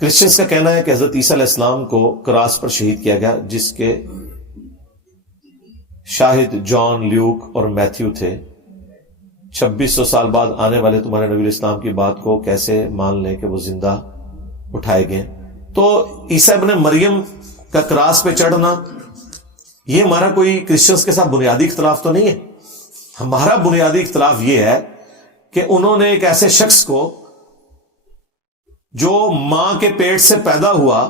Christians کا کہنا ہے کہ حضرت عیسیٰ علیہ السلام کو کراس پر شہید کیا گیا، جس کے شاہد جان، لیوک اور میتھیو تھے۔ 2600 سال بعد آنے والے تمہارے نبی الاسلام کی بات کو کیسے مان لیں کہ وہ زندہ اٹھائے گئے؟ تو عیسیٰ ابن مریم کا کراس پہ چڑھنا یہ ہمارا کوئی کرسچنس کے ساتھ بنیادی اختلاف تو نہیں ہے۔ ہمارا بنیادی اختلاف یہ ہے کہ انہوں نے ایک ایسے شخص کو جو ماں کے پیٹ سے پیدا ہوا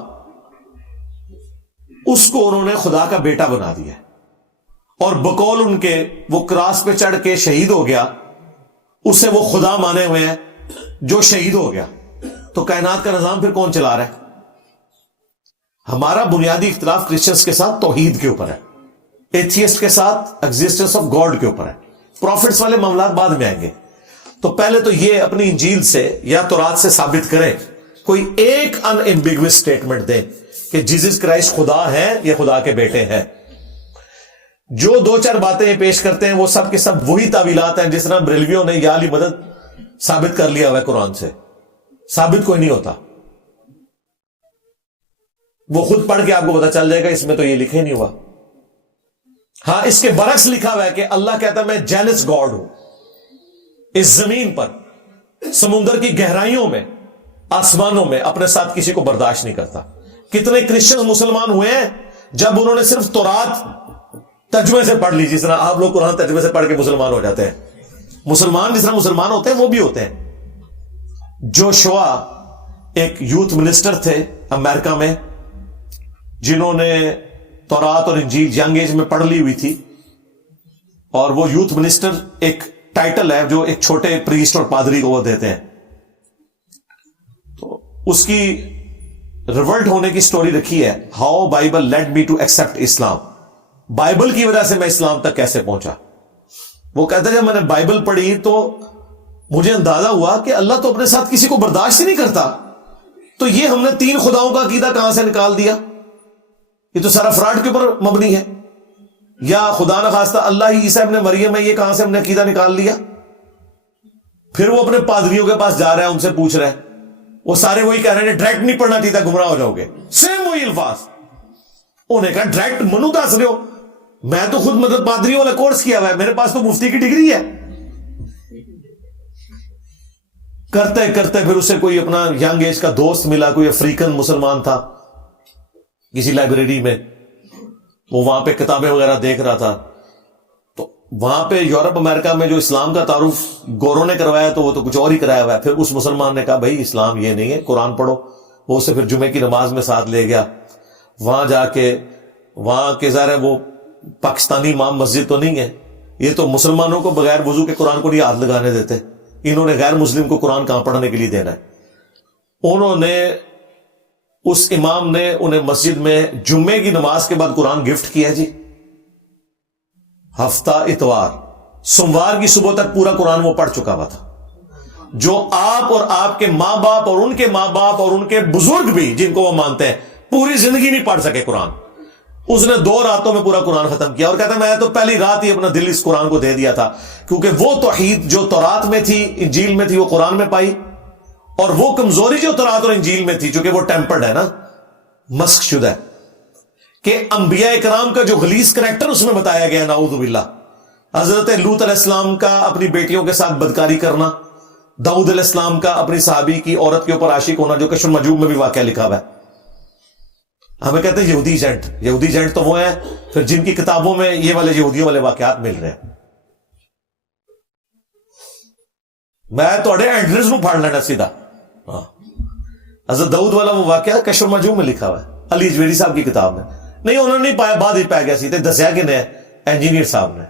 اس کو انہوں نے خدا کا بیٹا بنا دیا، اور بقول ان کے وہ کراس پہ چڑھ کے شہید ہو گیا، اسے وہ خدا مانے ہوئے ہیں جو شہید ہو گیا۔ تو کائنات کا نظام پھر کون چلا رہا ہے؟ ہمارا بنیادی اختلاف کرسچنس کے ساتھ توحید کے اوپر ہے، ایتھیسٹ کے ساتھ ایگزسٹنس آف گاڈ کے اوپر ہے۔ پروفٹس والے معاملات بعد میں آئیں گے۔ تو پہلے تو یہ اپنی انجیل سے یا تورات سے ثابت کریں، کوئی ایک ان ایمبیگوس اسٹیٹمنٹ دیں کہ جیزس کرائسٹ خدا ہیں یا خدا کے بیٹے ہیں۔ جو دو چار باتیں پیش کرتے ہیں وہ سب کے سب وہی تعویلات ہیں، جس طرح بریلویوں نے یا علی مدد ثابت کر لیا ہوا ہے قرآن سے، ثابت کوئی نہیں ہوتا۔ وہ خود پڑھ کے آپ کو پتا چل جائے گا اس میں تو یہ لکھے نہیں ہوا۔ ہاں، اس کے برعکس لکھا ہوا ہے کہ اللہ کہتا ہے میں جیلس گاڈ ہوں، اس زمین پر، سمندر کی گہرائیوں میں، آسمانوں میں اپنے ساتھ کسی کو برداشت نہیں کرتا۔ کتنے کرسچن مسلمان ہوئے ہیں جب انہوں نے صرف تورات ترجمے سے پڑھ لی، جس طرح آپ لوگ قرآن ترجمے سے پڑھ کے مسلمان ہو جاتے ہیں۔ مسلمان جس طرح مسلمان ہوتے ہیں وہ بھی ہوتے ہیں۔ جوشوا ایک یوتھ منسٹر تھے امریکہ میں، جنہوں نے تورات اور انجیل ینگ ایج میں پڑھ لی ہوئی تھی، اور وہ یوتھ منسٹر ایک ٹائٹل ہے جو ایک چھوٹے پریسٹ اور پادری کو وہ دیتے ہیں۔ تو اس کی ریولٹ ہونے کی سٹوری رکھی ہے، how Bible led me to accept Islam, Bible کی وجہ سے میں اسلام تک کیسے پہنچا۔ وہ کہتا ہے جب میں نے بائبل پڑھی تو مجھے اندازہ ہوا کہ اللہ تو اپنے ساتھ کسی کو برداشت ہی نہیں کرتا، تو یہ ہم نے 3 خداؤں کا عقیدہ کہاں سے نکال دیا؟ یہ تو سارا فراڈ کے اوپر مبنی ہے۔ یا خدا نخواستہ اللہ ہی عیسیٰ ابن مریم ہے، یہ کہاں سے ہم نے عقیدہ نکال لیا؟ پھر وہ اپنے پادریوں کے پاس جا رہا ہے، ان سے پوچھ رہا ہے، وہ سارے وہی کہہ رہے ہیں ڈائریکٹ نہیں پڑھنا چاہیے، گمراہ ہو جاؤ گے، سیم وہی الفاظ۔ انہوں نے کہا ڈائریکٹ منو دس رہے ہو، میں تو خود مدد پادریوں والا کورس کیا ہوا ہے، میرے پاس تو مفتی کی ڈگری ہے۔ کرتے کرتے پھر اسے کوئی اپنا ینگ ایج کا دوست ملا، کوئی افریقن مسلمان تھا کسی لائبریری میں، وہ وہاں پہ کتابیں وغیرہ دیکھ رہا تھا۔ تو وہاں پہ یورپ امریکہ میں جو اسلام کا تعارف گوروں نے کروایا تو وہ تو کچھ اور ہی کرایا ہوا ہے۔ پھر اس مسلمان نے کہا بھائی اسلام یہ نہیں ہے، قرآن پڑھو۔ وہ اسے پھر جمعے کی نماز میں ساتھ لے گیا، وہاں جا کے وہاں کے ظاہر ہے وہ پاکستانی امام مسجد تو نہیں ہے، یہ تو مسلمانوں کو بغیر وضو کے قرآن کو نہیں ہاتھ لگانے دیتے، انہوں نے غیر مسلم کو قرآن کہاں پڑھنے کے لیے دینا ہے۔ انہوں نے اس امام نے انہیں مسجد میں جمعے کی نماز کے بعد قرآن گفٹ کیا جی، ہفتہ اتوار سوموار کی صبح تک پورا قرآن وہ پڑھ چکا ہوا تھا، جو آپ اور آپ کے ماں باپ اور ان کے ماں باپ اور ان کے بزرگ بھی جن کو وہ مانتے ہیں پوری زندگی نہیں پڑھ سکے قرآن۔ اس نے 2 راتوں میں پورا قرآن ختم کیا، اور کہتا میں تو پہلی رات ہی اپنا دل اس قرآن کو دے دیا تھا، کیونکہ وہ توحید جو تورات میں تھی، انجیل میں تھی، وہ قرآن میں پائی، اور وہ کمزوری جو تورات اور انجیل میں تھی، چونکہ وہ ٹیمپرڈ ہے نا، مسخ شدہ ہے، کہ انبیاء کرام کا جو غلیظ کریکٹر اس میں بتایا گیا، نعوذ باللہ، حضرت لوط علیہ السلام کا اپنی بیٹیوں کے ساتھ بدکاری کرنا، داؤد علیہ السلام کا اپنی صحابی کی عورت کے اوپر عاشق ہونا، جو کشف المجوب میں بھی واقعہ لکھا ہوا ہے۔ ہمیں کہتے ہیں یہودی ایجنٹ، یہودی ایجنٹ تو وہ ہیں پھر جن کی کتابوں میں یہ والے یہودیوں والے واقعات مل رہے ہیں۔ میں تھوڑے ایڈریس نو پھاڑ لینا سیدھا۔ حضرت داؤد والا وہ واقعہ کشف المجوب میں لکھا ہوا ہے، علی اجویری صاحب کی کتاب میں نہیں، انہوں نے نہیں پایا، بعد ہی پا گیا سی دسیا کہ نہیں انجینئر صاحب نے،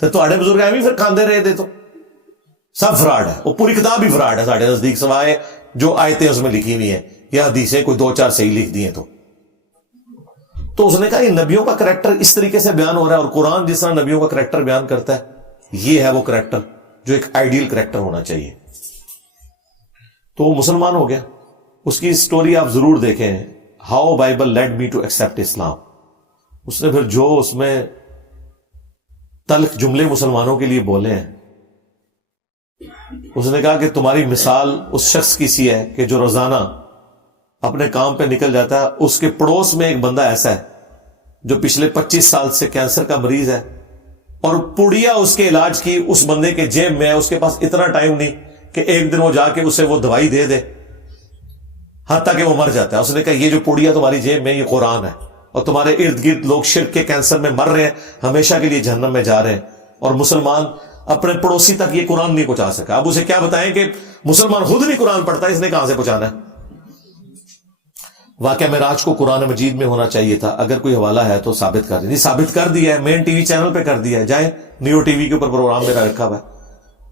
تو تھوڑے بزرگ ایویں پھر کھاندے رہے تھے، تو سب فراڈ ہے، وہ پوری کتاب ہی فراڈ ہے ساڑھے نزدیک، سوائے جو آیتیں اس میں لکھی ہوئی ہیں یا حدیثیں کوئی 2-4 صحیح لکھ دی ہیں۔ تو اس نے کہا یہ نبیوں کا کریکٹر اس طریقے سے بیان ہو رہا ہے، اور قرآن جس طرح نبیوں کا کریکٹر بیان کرتا ہے، یہ ہے وہ کریکٹر جو ایک آئیڈیل کریکٹر ہونا چاہیے۔ تو وہ مسلمان ہو گیا۔ اس کی سٹوری آپ ضرور دیکھیں، how Bible led me to accept Islam. اس نے پھر جو اس میں تلخ جملے مسلمانوں کے لیے بولے ہیں، اس نے کہا کہ تمہاری مثال اس شخص کی سی ہے کہ جو روزانہ اپنے کام پہ نکل جاتا ہے. اس کے پڑوس میں ایک بندہ ایسا ہے جو پچھلے 25 سال سے کینسر کا مریض ہے, اور پوڑیا اس کے علاج کی اس بندے کے جیب میں ہے. اس کے پاس اتنا ٹائم نہیں کہ ایک دن وہ جا کے اسے وہ دوائی دے دے, حتیٰ کہ وہ مر جاتا ہے. اس نے کہا یہ جو پوڑیا تمہاری جیب میں یہ قرآن ہے, اور تمہارے ارد گرد لوگ شرک کے کینسر میں مر رہے ہیں, ہمیشہ کے لیے جہنم میں جا رہے ہیں, اور مسلمان اپنے پڑوسی تک یہ قرآن نہیں پہنچا سکا. اب اسے کیا بتائیں کہ مسلمان خود نہیں قرآن پڑھتا, اس نے کہاں سے پہنچانا ہے. واقعہ معراج کو قرآن مجید میں ہونا چاہیے تھا. اگر کوئی حوالہ ہے تو ثابت کر دیں. ثابت کر دیا ہے, مین ٹی وی چینل پہ کر دیا ہے, جائیں نیو ٹی وی کے اوپر پروگرام میرا رکھا ہوا ہے.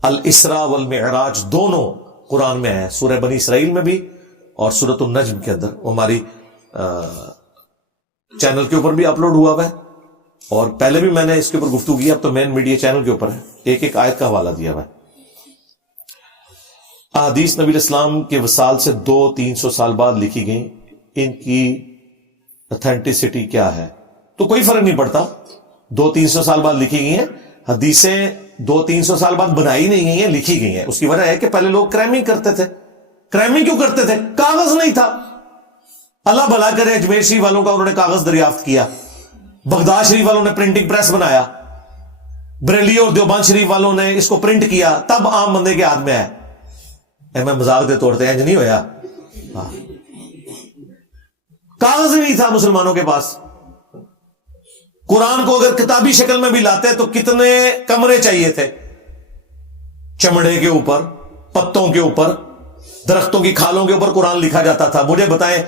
الاسراء والمعراج دونوں قرآن میں ہے, سورہ بنی اسرائیل میں بھی اور سورۃ النجم کے اندر. ہماری چینل کے اوپر بھی اپلوڈ ہوا ہوا ہے, اور پہلے بھی میں نے اس کے اوپر گفتگو کی. اب تو مین میڈیا چینل کے اوپر ہے, ایک ایک آیت کا حوالہ دیا ہوا ہے. احادیث نبی الاسلام کے وصال سے 200-300 سال بعد لکھی گئیں, ان کی اتھینٹسٹی کیا ہے؟ تو کوئی فرق نہیں پڑتا. 200-300 سال بعد لکھی گئی ہیں حدیثیں, 200-300 سال بعد بنائی نہیں گئی ہیں, لکھی گئی ہیں. اس کی وجہ ہے کہ پہلے لوگ کرائمنگ کرتے تھے. کرائمنگ کیوں کرتے تھے؟ کاغذ نہیں تھا. اللہ بھلا کرے اجمیر شریف والوں کا انہوں نے کاغذ دریافت کیا, بغداد شریف والوں نے پرنٹنگ پریس بنایا, بریلی اور دیوبند شریف والوں نے اس کو پرنٹ کیا, تب عام بندے کے ہاتھ میں آیا. میں مذاق دے توڑتے ہیں نہیں ہویا, کاغذ نہیں تھا مسلمانوں کے پاس. قرآن کو اگر کتابی شکل میں بھی لاتے تو کتنے کمرے چاہیے تھے, چمڑے کے اوپر, پتوں کے اوپر, درختوں کی کھالوں کے اوپر قرآن لکھا جاتا تھا. مجھے بتائیں,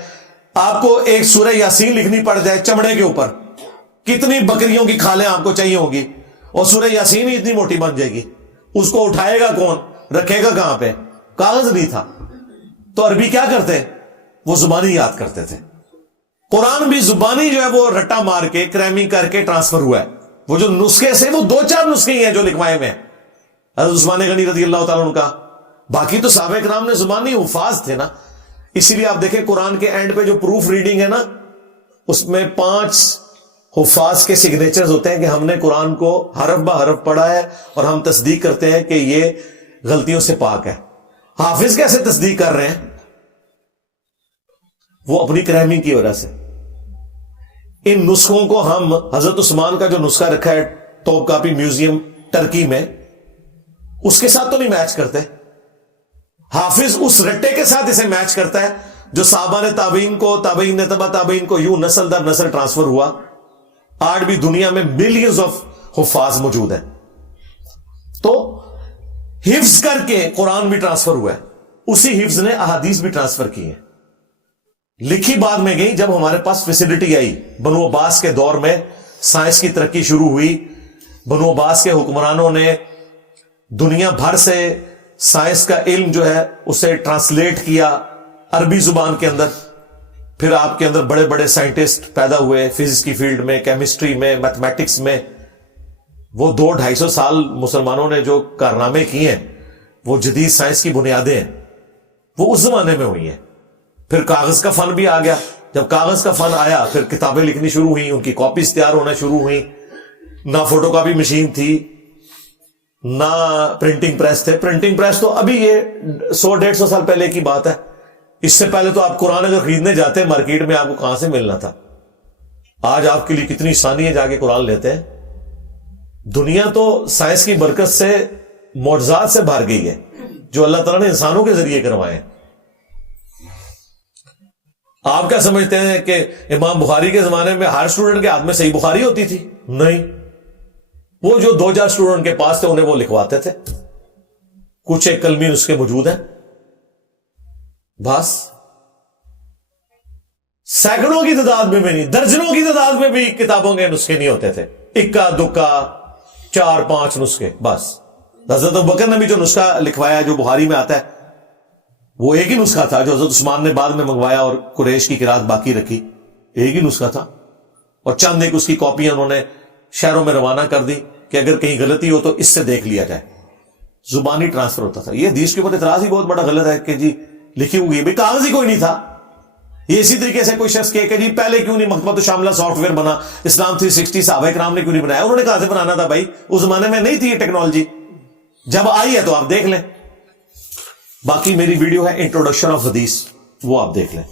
آپ کو ایک سورہ یاسین لکھنی پڑ جائے چمڑے کے اوپر, کتنی بکریوں کی کھالیں آپ کو چاہیے ہوگی, اور سورہ یاسین ہی اتنی موٹی بن جائے گی. اس کو اٹھائے گا کون, رکھے گا کہاں پہ؟ کاغذ نہیں تھا. تو عربی کیا کرتے, وہ زبانی یاد کرتے تھے. قرآن بھی زبانی جو ہے وہ رٹا مار کے کرائمنگ کر کے ٹرانسفر ہوا ہے. وہ جو نسخے سے, وہ 2-4 نسخے ہی ہیں جو لکھوائے میں, حضرت عثمان غنی رضی اللہ تعالیٰ عنہ کا. باقی تو صحابہ کرام نے زبانی حفاظ تھے نا. اسی لیے آپ دیکھیں قرآن کے اینڈ پہ جو پروف ریڈنگ ہے نا, اس میں 5 حفاظ کے سگنیچرز ہوتے ہیں کہ ہم نے قرآن کو حرف بہ حرف پڑھا ہے, اور ہم تصدیق کرتے ہیں کہ یہ غلطیوں سے پاک ہے. حافظ کیسے تصدیق کر رہے ہیں؟ وہ اپنی کرائمنگ کی وجہ سے. ان نسخوں کو ہم حضرت عثمان کا جو نسخہ رکھا ہے توپ کاپی میوزیم ٹرکی میں, اس کے ساتھ تو نہیں میچ کرتے. حافظ اس رٹے کے ساتھ اسے میچ کرتا ہے جو صحابہ نے تابعین کو, تابعین نے تبع تابعین کو, یوں نسل در نسل ٹرانسفر ہوا. آج بھی دنیا میں ملینز آف حفاظ موجود ہیں. تو حفظ کر کے قرآن بھی ٹرانسفر ہوا ہے, اسی حفظ نے احادیث بھی ٹرانسفر کی ہیں. لکھی بعد میں گئی جب ہمارے پاس فیسلٹی آئی. بنو عباس کے دور میں سائنس کی ترقی شروع ہوئی. بنو عباس کے حکمرانوں نے دنیا بھر سے سائنس کا علم جو ہے اسے ٹرانسلیٹ کیا عربی زبان کے اندر. پھر آپ کے اندر بڑے بڑے سائنٹسٹ پیدا ہوئے, فزکس کی فیلڈ میں, کیمسٹری میں, میتھمیٹکس میں. وہ 200-250 سال مسلمانوں نے جو کارنامے کیے ہیں, وہ جدید سائنس کی بنیادیں ہیں, وہ اس زمانے میں ہوئی ہیں. پھر کاغذ کا فن بھی آ گیا. جب کاغذ کا فن آیا پھر کتابیں لکھنی شروع ہوئی, ان کی کاپیز تیار ہونا شروع ہوئی. نہ فوٹو کاپی مشین تھی, نہ پرنٹنگ پریس تھے. پرنٹنگ پریس تو ابھی یہ 100-150 سال پہلے کی بات ہے. اس سے پہلے تو آپ قرآن اگر خریدنے جاتے ہیں مارکیٹ میں, آپ کو کہاں سے ملنا تھا. آج آپ کے لیے کتنی آسانی ہے, جا کے قرآن لیتے ہیں. دنیا تو سائنس کی برکت سے معجزات سے بھر گئی ہے جو اللہ تعالیٰ نے انسانوں کے ذریعے کروائے ہیں. آپ کیا سمجھتے ہیں کہ امام بخاری کے زمانے میں ہر اسٹوڈنٹ کے ہاتھ میں صحیح بخاری ہوتی تھی؟ نہیں. وہ جو 2-4 اسٹوڈنٹ کے پاس تھے انہیں وہ لکھواتے تھے. کچھ ایک کلمی نسخے موجود ہیں بس. سینکڑوں کی تعداد میں بھی نہیں, درجنوں کی تعداد میں بھی کتابوں کے نسخے نہیں ہوتے تھے. اکا دکا 4-5 نسخے بس. حضرت ابوبکر نے بھی جو نسخہ لکھوایا جو بخاری میں آتا ہے, وہ ایک ہی نسخہ تھا جو حضرت عثمان نے بعد میں منگوایا اور قریش کی قرات باقی رکھی. ایک ہی نسخہ تھا, اور چند ایک اس کی کاپیاں انہوں نے شہروں میں روانہ کر دی کہ اگر کہیں غلطی ہو تو اس سے دیکھ لیا جائے. زبانی ٹرانسفر ہوتا تھا. یہ حدیث کے اوپر اعتراض ہی بہت بڑا غلط ہے کہ جی لکھی ہوئی بھی, کاغذ ہی کوئی نہیں تھا. یہ اسی طریقے سے کوئی شخص کہ جی پہلے کیوں نہیں مکتبۃ الشاملہ سافٹ ویئر بنا, اسلام 360 صحابہ کرام نے کیوں نہیں بنایا؟ انہوں نے کہاں سے بنانا تھا بھائی, اس زمانے میں نہیں تھی یہ ٹیکنالوجی. جب آئی ہے تو آپ دیکھ لیں. باقی میری ویڈیو ہے انٹروڈکشن آف حدیث, وہ آپ دیکھ لیں.